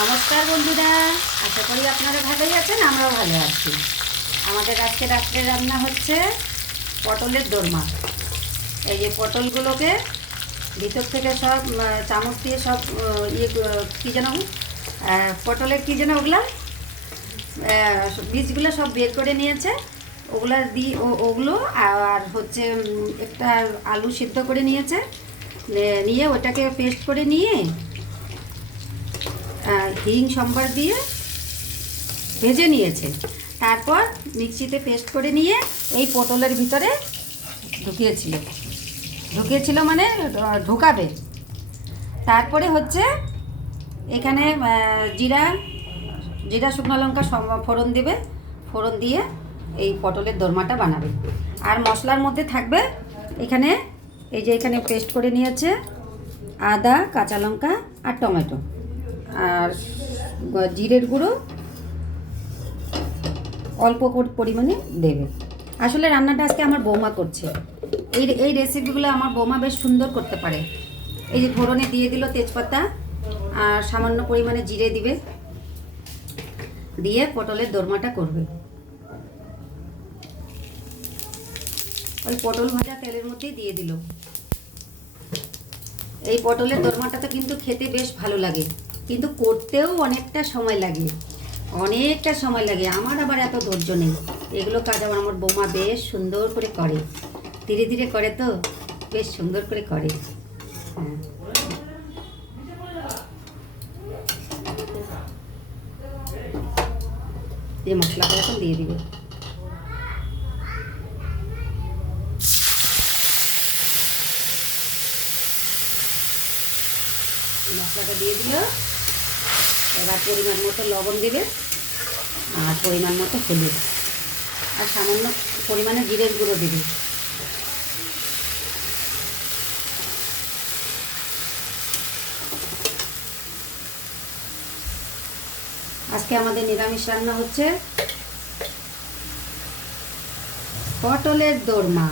নমস্কার বন্ধুরা, আশা করি আপনারা ভালোই আছেন, আমরাও ভালো আছি। আমাদের আজকে রাত্রে রান্না হচ্ছে পটলের দোরমা। এই যে পটলগুলোকে ভিতর থেকে সব চামচ দিয়ে সব কী যেন পটলের কী যেন ওগুলা বীজগুলো সব বের করে নিয়েছে। ওগুলা দিয়ে ওগুলো আর হচ্ছে একটা আলু সিদ্ধ করে নিয়েছে, নিয়ে ওটাকে পেস্ট করে নিয়ে হিং সম্বার দিয়ে ভেজে নিয়েছে। তারপর মিক্সিতে পেস্ট করে নিয়ে এই পটলের ভিতরে ঢুকিয়েছিল মানে ঢুকাবে। তারপরে হচ্ছে এখানে জিরা শুকনো লঙ্কা ফোড়ন দেবে, ফোড়ন দিয়ে এই পটলের দোরমাটা বানাবে। আর মশলার মধ্যে থাকবে এখানে এখানে পেস্ট করে নিয়েছে আদা, কাঁচা লঙ্কা আর টমেটো, আর জিরের গুঁড়ো অল্প পরিমাণে দেবে। আসলে রান্নাটা আজকে আমার বৌমা করছে। এই রেসিপিগুলো আমার বৌমা বেশ সুন্দর করতে পারে। এই যে ফোড়নে দিয়ে দিল তেজপাতা আর সামান্য পরিমাণে জিরে দিবে, দিয়ে পটলের দোরমাটা করবে। ওই পটল ভাজা তেলের মধ্যেই দিয়ে দিল। এই পটলের দোরমাটা তো কিন্তু খেতে বেশ ভালো লাগে, কিন্তু করতেও অনেকটা সময় লাগে। আমার আবার এত ধৈর্য নেই। এগুলো কাজ আমার বৌমা বেশ সুন্দর করে করে, ধীরে ধীরে করে, তো বেশ সুন্দর করে করে। হ্যাঁ, এই মশলাটা এখন দিয়ে দিবে। মশলাটা দিয়ে দিল। এবার পরিমাণ মতো লবণ দেবে, আর পরিমাণ মতো হলুদ, আর সামান্য পরিমাণে জিরের গুঁড়ো দেবে। আজকে আমাদের নিরামিষ রান্না হচ্ছে পটলের দোরমা।